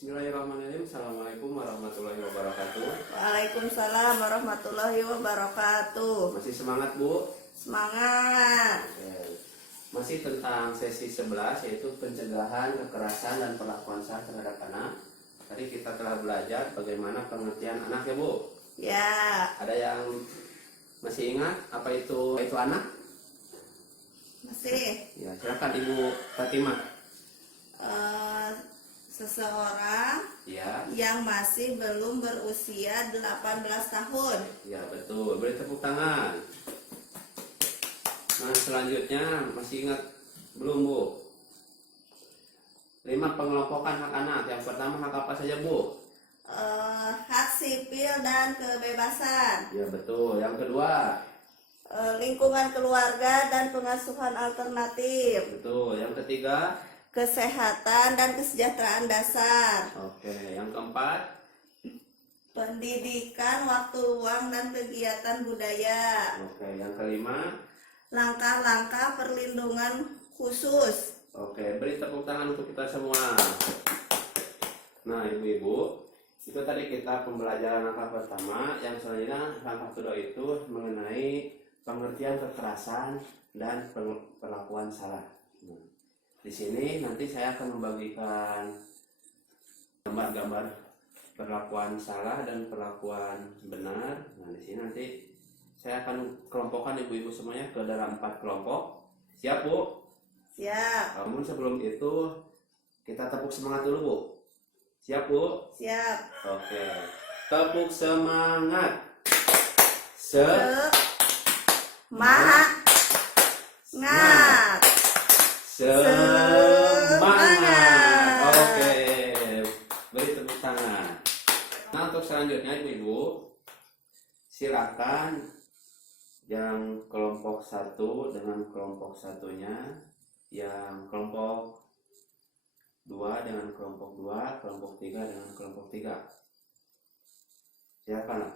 Bismillahirrahmanirrahim. Assalamualaikum warahmatullahi wabarakatuh. Waalaikumsalam warahmatullahi wabarakatuh. Masih semangat, Bu? Semangat. Oke. Masih tentang sesi 11, yaitu pencegahan kekerasan dan perlakuan salah terhadap anak. Tadi kita telah belajar bagaimana pengertian anak, ya, Bu? Ya, Ada yang masih ingat apa itu anak? masih Ya, silakan Ibu Fatimah. Seseorang Ya. yang masih belum berusia 18 tahun. Ya, betul. Beri tepuk tangan. Nah, selanjutnya masih ingat belum, Bu? 5 pengelompokan hak anak. Yang pertama hak apa saja, Bu? Hak sipil dan kebebasan, Ya, betul. Yang kedua? lingkungan keluarga dan pengasuhan alternatif, Betul. Yang ketiga? kesehatan dan kesejahteraan dasar, Oke. Yang keempat? pendidikan, waktu luang dan kegiatan budaya, Oke. Yang kelima? langkah-langkah perlindungan khusus. Oke. Beri tepuk tangan untuk kita semua. Nah, ibu-ibu, itu tadi kita pembelajaran langkah pertama. Yang selanjutnya langkah kedua itu mengenai pengertian kekerasan dan perlakuan salah. Nah, di sini nanti saya akan membagikan gambar-gambar perlakuan salah dan perlakuan benar. Nah, di sini nanti saya akan kelompokkan ibu-ibu semuanya ke dalam 4 kelompok. Siap, Bu? Siap. Namun sebelum itu kita tepuk semangat dulu, Bu. Siap, Bu? Siap. Oke. Tepuk semangat. Semangat. Semangat. Oke. Beri tepuk tangan. Nah, untuk selanjutnya ibu-ibu, silakan yang kelompok 1 dengan kelompok satunya, yang kelompok 2 dengan kelompok 2, kelompok 3 dengan kelompok 3. Silakan.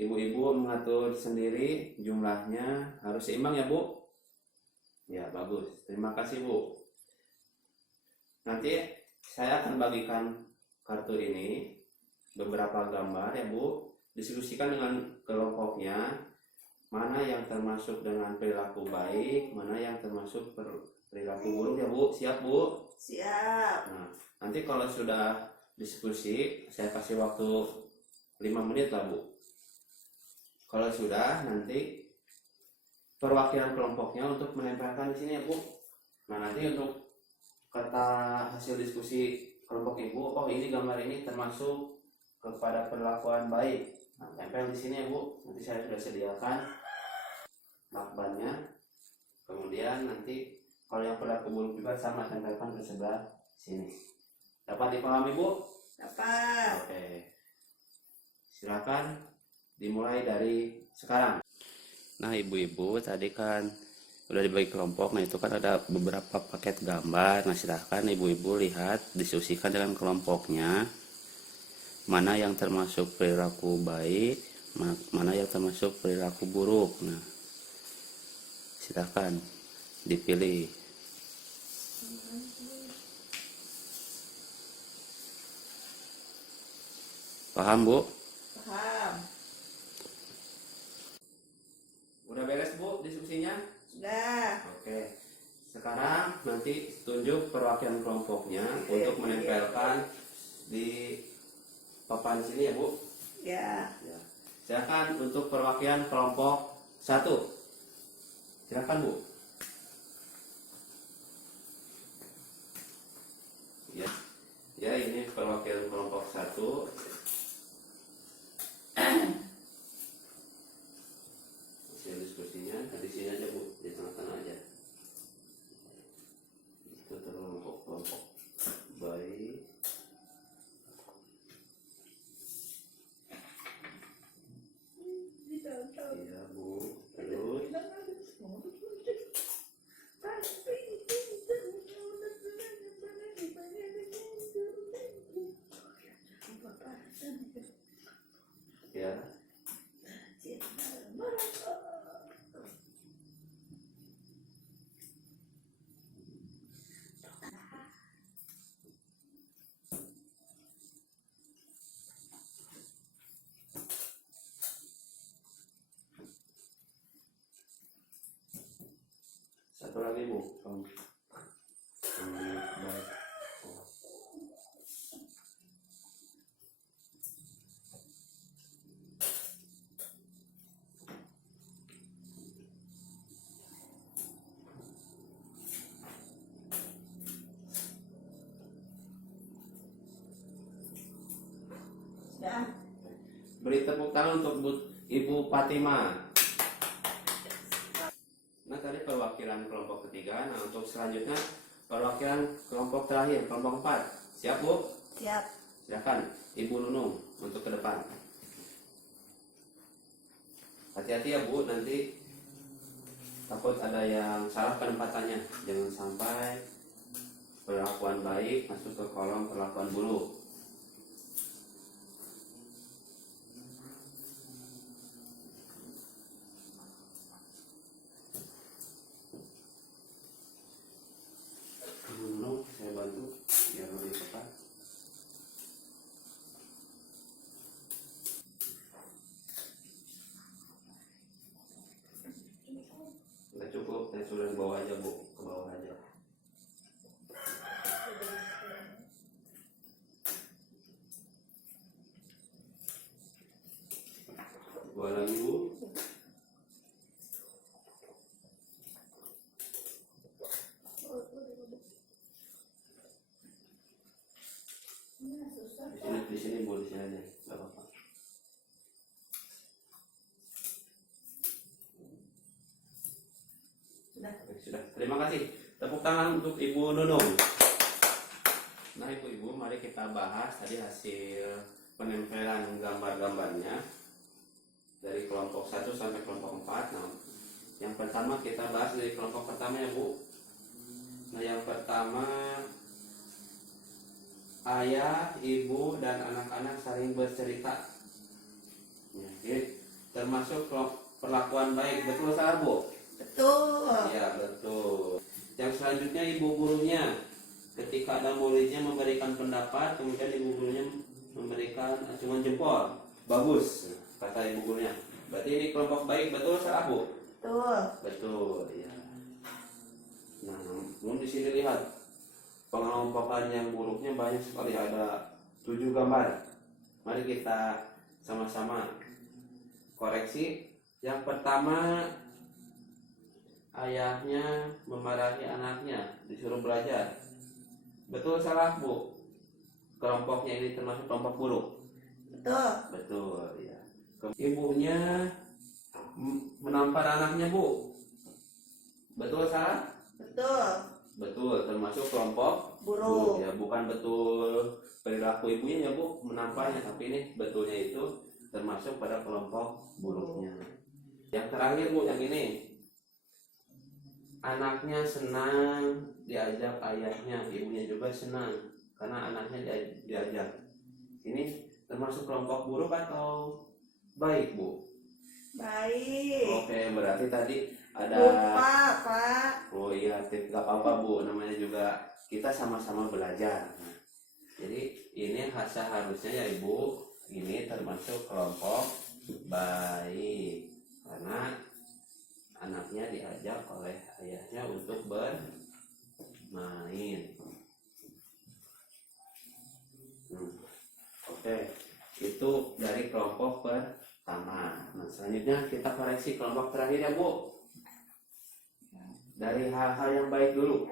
Ibu-ibu mengatur sendiri jumlahnya, harus seimbang ya, Bu? Ya, bagus. Terima kasih, Bu. Nanti saya akan bagikan kartu ini, beberapa gambar ya, Bu. Diskusikan dengan kelompoknya, mana yang termasuk dengan perilaku baik, mana yang termasuk perilaku buruk ya, Bu. Siap, Bu? Siap. Nah, nanti kalau sudah diskusi, saya kasih waktu 5 menit lah, Bu. Kalau sudah, nanti perwakilan kelompoknya untuk menempelkan di sini ya, Bu. Nah, nanti untuk kata hasil diskusi kelompok ibu, oh ini gambar ini termasuk kepada perlakuan baik. Nah, tempel di sini ya, Bu. Nanti saya sudah sediakan lakbannya. Kemudian nanti kalau yang perilaku buruk juga sama, tempelkan ke sebelah sini. Dapat dipahami, Bu? Dapat. Oke. Silakan dimulai dari sekarang. Nah, ibu-ibu tadi kan udah dibagi kelompok. Nah, itu kan ada beberapa paket gambar. Nah, silakan ibu-ibu lihat, diskusikan dengan kelompoknya, mana yang termasuk perilaku baik, mana yang termasuk perilaku buruk. Nah, silakan dipilih. Paham, Bu? Paham. Udah beres, Bu, diskusinya? Sudah. Oke. Sekarang nanti tunjuk perwakilan kelompoknya untuk menempelkan di papan sini ya, Bu. Ya. Ya. Silakan untuk perwakilan kelompok 1. Silakan, Bu. Ya. Ya, ini perwakilan kelompok 1. Hasil diskusinya di sini aja, Bu, di tengah-tengah aja. Itu kelompok baik. Iya, Bu. Terus Satu lagi bu. Baik. Sudah. Beri tepuk tangan untuk Ibu Fatima. Nah tadi perwakilan kelompok ketiga. Nah untuk selanjutnya perwakilan kelompok terakhir, kelompok 4. Siap Bu? Siap. Silakan Ibu Nunung untuk ke depan. Hati-hati ya Bu, nanti takut ada yang salah penempatannya. Jangan sampai perlakuan baik masuk ke kolom perlakuan buruk. Nunung, saya bantu biar lebih cepat. Nggak cukup, saya sudah di bawah aja Bu, ke bawah aja. Dua lagi Bu. Di sini Bu, di sini aja, nggak apa-apa. Sudah. Oke, sudah. Terima kasih. Tepuk tangan untuk Ibu Nunung. Nah Ibu-ibu, mari kita bahas tadi hasil penempelan gambar-gambarnya dari kelompok 1 sampai kelompok 4. Nah, yang pertama kita bahas dari kelompok pertama ya Bu. Nah yang pertama, ayah, ibu, dan anak-anak saling bercerita. Ya, ini termasuk perlakuan baik. Betul salah Bu? Betul. Ya betul. Yang selanjutnya ibu gurunya. Ketika ada muridnya memberikan pendapat, kemudian ibu gurunya memberikan acungan jempol. Bagus, kata ibu gurunya. Berarti ini kelompok baik. Betul salah Bu? Betul. Betul. Ya. Nah, namun di sini lihat pengelompokan yang buruknya banyak sekali, ada 7 gambar. Mari kita sama-sama koreksi. Yang pertama, ayahnya memarahi anaknya, disuruh belajar. Betul salah Bu? Kelompoknya ini termasuk kelompok buruk. Betul. Betul ya. Ibunya menampar anaknya Bu. Betul salah? Betul. Betul, termasuk kelompok Buruk. ya, bukan betul perilaku ibunya ya Bu menamparnya, tapi ini betulnya itu termasuk pada kelompok buruknya. Yang terakhir Bu, yang ini, anaknya senang diajak ayahnya, ibunya juga senang karena anaknya diajak. Ini termasuk kelompok buruk atau baik Bu? Baik. Oke, berarti tadi ada. Lupa Pak. Oh iya, nggak apa-apa Bu, namanya juga kita sama-sama belajar. Nah, jadi ini seharusnya ya Ibu, ini termasuk kelompok baik karena anaknya diajak oleh ayahnya untuk bermain. Oke, itu dari kelompok pertama. Nah selanjutnya kita koreksi kelompok terakhir ya Bu. Dari hal-hal yang baik dulu.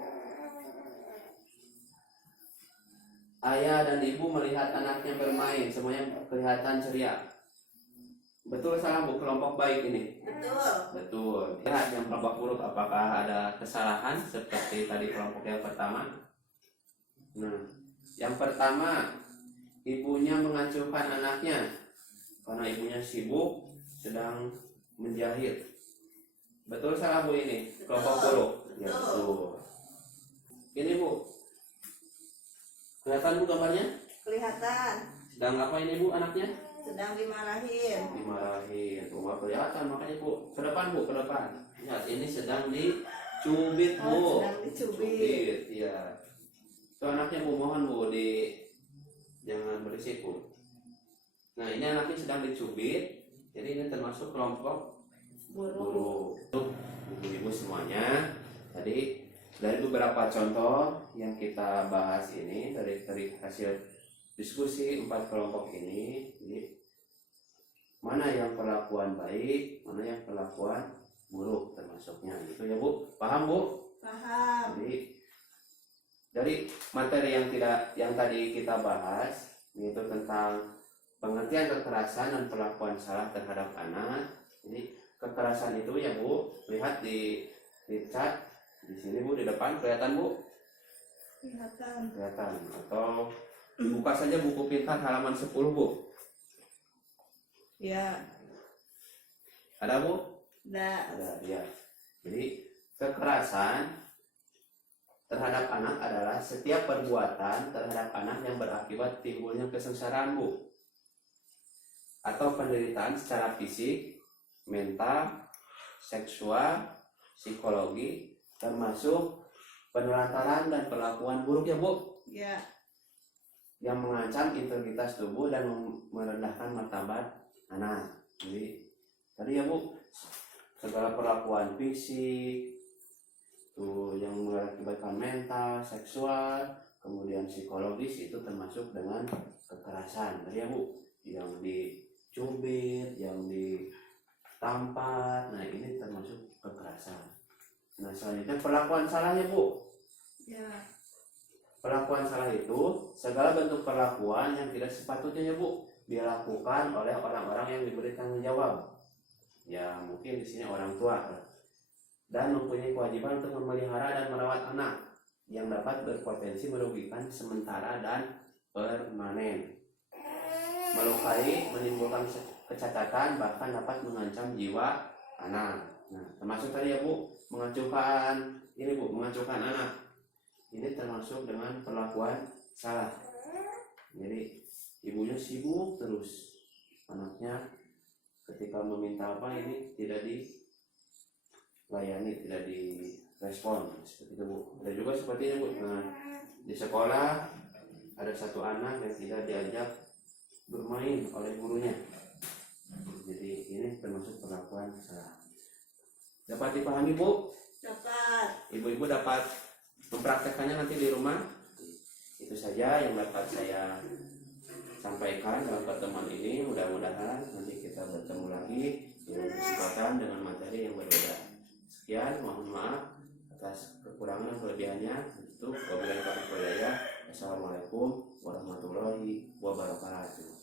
Ayah dan ibu melihat anaknya bermain, semuanya kelihatan ceria. Betul salah Bu, kelompok baik ini? Betul. Betul. Lihat yang kelompok buruk, apakah ada kesalahan seperti tadi kelompok yang pertama? Nah, yang pertama, ibunya mengacuhkan anaknya karena ibunya sibuk sedang menjahit. Betul salah Bu ini? Kelompok buruk. Ya betul. Ini Bu, kelihatan Bu gambarnya? Kelihatan. Sedang apa ini Bu anaknya? Sedang dimarahin. Dimarahin. Tuh nggak kelihatan, makanya Bu ke depan Bu, ke depan. Ya ini sedang dicubit Bu. Sedang dicubit. Iya. Itu anaknya Bu, mohon Bu jangan berisik Bu. Nah ini anaknya sedang dicubit, jadi ini termasuk kelompok Buruk. buruk. Tuh ibu-ibu semuanya, Tadi dari beberapa contoh yang kita bahas ini, dari hasil diskusi 4 kelompok ini, jadi mana yang perlakuan baik, mana yang perlakuan buruk termasuknya, gitu ya Bu. Paham Bu? Paham. Jadi dari materi yang tadi kita bahas, yaitu tentang pengertian kekerasan dan perlakuan salah terhadap anak. Jadi kekerasan itu ya Bu, lihat di chat di sini Bu, di depan kelihatan Bu? Kelihatan. Atau buka saja buku pintar halaman 10 Bu. Ya. Ada Bu? Ada. Ya. Jadi kekerasan terhadap anak adalah setiap perbuatan terhadap anak yang berakibat timbulnya kesengsaraan Bu, atau penderitaan secara fisik, mental, seksual, psikologi, termasuk penelantaran dan perlakuan buruk ya Bu, Ya. yang mengancam integritas tubuh dan merendahkan martabat anak. Jadi tadi ya Bu, segala perlakuan fisik tuh yang mengakibatkan mental, seksual, kemudian psikologis, itu termasuk dengan kekerasan. Tadi ya Bu, yang dicubit, yang ditampar, nah ini termasuk kekerasan. Nah selanjutnya perlakuan salahnya Bu. Ya. Perlakuan salah itu segala bentuk perlakuan yang tidak sepatutnya ya Bu dilakukan oleh orang-orang yang diberi tanggung jawab. Ya mungkin di sini orang tua dan mempunyai kewajiban untuk memelihara dan merawat anak yang dapat berpotensi merugikan sementara dan permanen, melukai, menimbulkan kecacatan, bahkan dapat mengancam jiwa anak. Nah termasuk tadi ya Bu, mengacuhkan ini Bu, mengacuhkan anak. Ini termasuk dengan perlakuan salah. Jadi ibunya sibuk terus, anaknya ketika meminta apa ini tidak dilayani, tidak direspon, seperti itu Bu. Ada juga seperti itu Bu. Nah, di sekolah ada satu anak yang tidak diajak bermain oleh gurunya. Jadi ini termasuk perlakuan salah. Dapat dipahami Bu? Dapat. Ibu-ibu dapat mempraktekannya nanti di rumah. Itu saja yang dapat saya sampaikan dalam pertemuan ini. Mudah-mudahan nanti kita bertemu lagi di kesempatan dengan materi yang berbeda. Sekian, mohon maaf atas kekurangan dan kelebihannya. Itu wabillahi taufiq wal hidayah. Assalamualaikum warahmatullahi wabarakatuh.